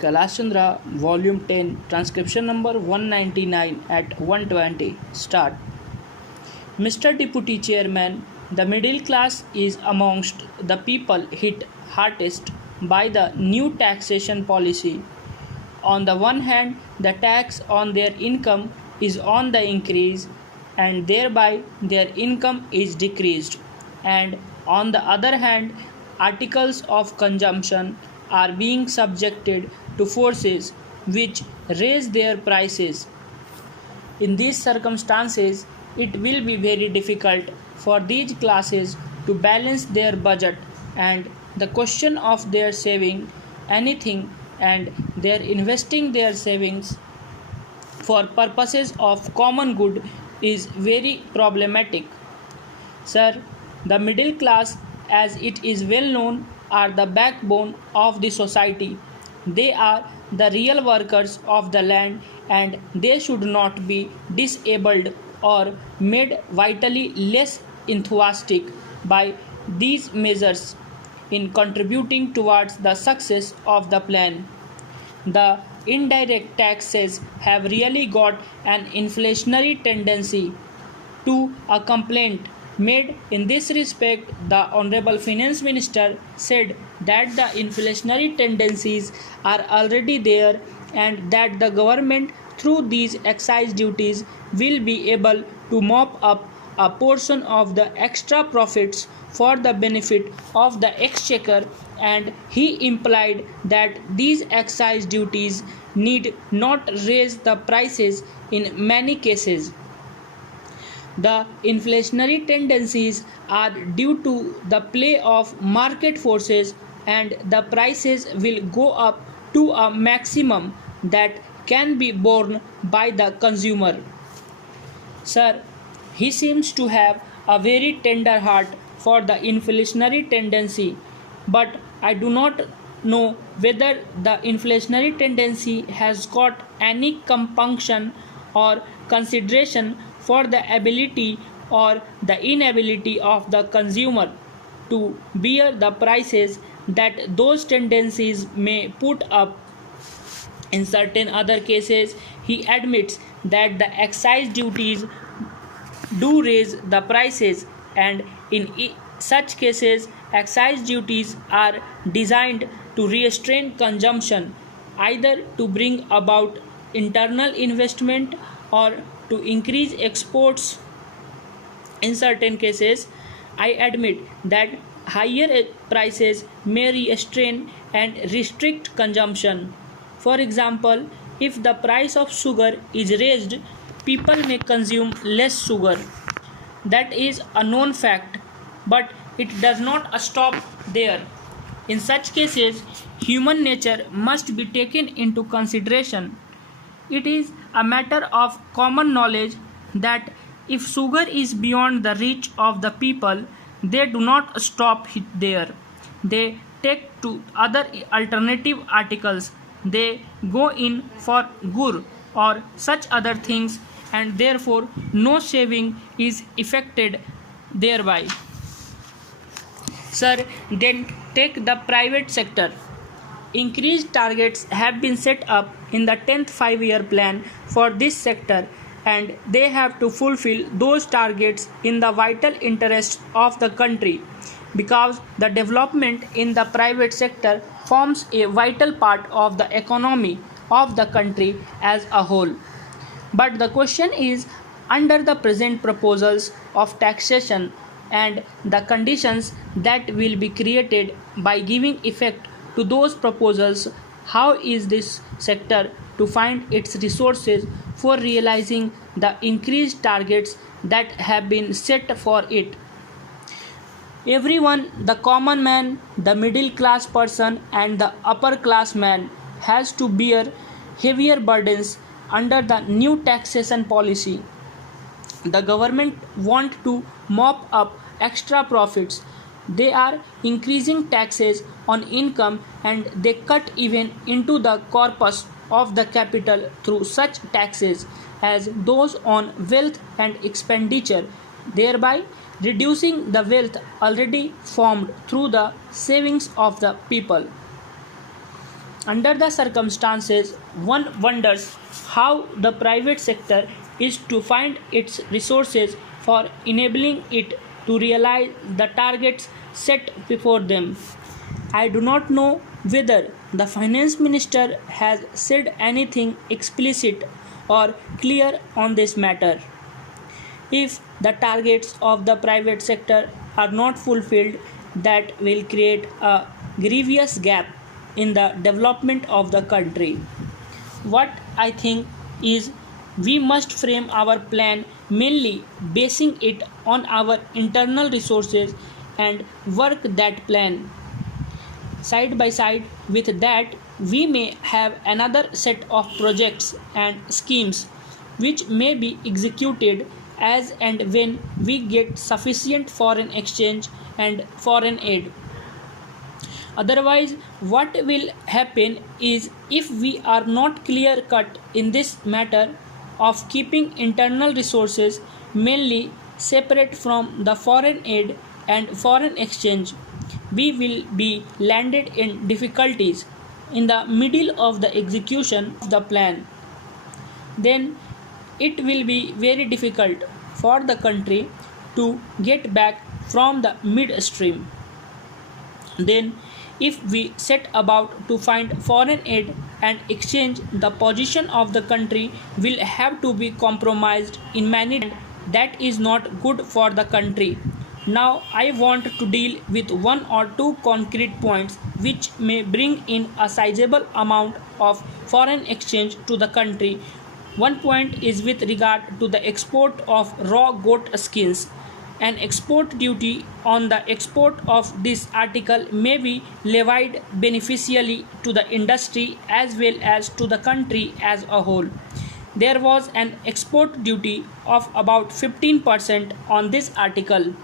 Kailash Chandra, Volume 10, Transcription number 199 at 120. Start. Mr. Deputy Chairman, the middle class is amongst the people hit hardest by the new taxation policy. On the one hand, the tax on their income is on the increase and thereby their income is decreased. And on the other hand, articles of consumption are being subjected to forces which raise their prices. In these circumstances, it will be very difficult for these classes to balance their budget, and the question of their saving anything and their investing their savings for purposes of common good is very problematic. Sir, the middle class, as it is well known, are the backbone of the society. They are the real workers of the land and they should not be disabled or made vitally less enthusiastic by these measures in contributing towards the success of the plan. The indirect taxes have really got an inflationary tendency. To a complaint made in this respect, the Honorable Finance Minister said that the inflationary tendencies are already there and that the government through these excise duties will be able to mop up a portion of the extra profits for the benefit of the exchequer, and he implied that these excise duties need not raise the prices in many cases. The inflationary tendencies are due to the play of market forces and the prices will go up to a maximum that can be borne by the consumer. Sir, he seems to have a very tender heart for the inflationary tendency, but I do not know whether the inflationary tendency has got any compunction or consideration for the ability or the inability of the consumer to bear the prices that those tendencies may put up. In certain other cases, he admits that the excise duties do raise the prices, and in such cases, excise duties are designed to restrain consumption, either to bring about internal investment or to increase exports. In certain cases, I admit that higher prices may restrain and restrict consumption. For example, if the price of sugar is raised, people may consume less sugar. That is a known fact, but it does not stop there. In such cases, human nature must be taken into consideration. It is a matter of common knowledge that if sugar is beyond the reach of the people, they do not stop it there. They take to other alternative articles. They go in for gur or such other things, and therefore no saving is effected thereby. Sir, then take the private sector. Increased targets have been set up in the 10th 5-year plan for this sector, and they have to fulfill those targets in the vital interests of the country, because the development in the private sector forms a vital part of the economy of the country as a whole. But the question is, under the present proposals of taxation and the conditions that will be created by giving effect to those proposals, how is this sector to find its resources for realizing the increased targets that have been set for it? Everyone, the common man, the middle class person and the upper class man, has to bear heavier burdens under the new taxation policy. The government want to mop up extra profits. They are increasing taxes on income and they cut even into the corpus of the capital through such taxes as those on wealth and expenditure, thereby reducing the wealth already formed through the savings of the people. Under the circumstances, one wonders how the private sector is to find its resources for enabling it to realize the targets set before them. I do not know whether the finance minister has said anything explicit or clear on this matter. If the targets of the private sector are not fulfilled, that will create a grievous gap in the development of the country. What I think is we must frame our plan mainly basing it on our internal resources and work that plan. Side by side with that, we may have another set of projects and schemes which may be executed as and when we get sufficient foreign exchange and foreign aid. Otherwise, what will happen is if we are not clear cut in this matter of keeping internal resources mainly separate from the foreign aid and foreign exchange, we will be landed in difficulties in the middle of the execution of the plan. Then it will be very difficult for the country to get back from the midstream. Then, if we set about to find foreign aid and exchange, the position of the country will have to be compromised in many ways, and that is not good for the country. Now, I want to deal with one or two concrete points which may bring in a sizable amount of foreign exchange to the country. One point is with regard to the export of raw goat skins. An export duty on the export of this article may be levied beneficially to the industry as well as to the country as a whole. There was an export duty of about 15% on this article.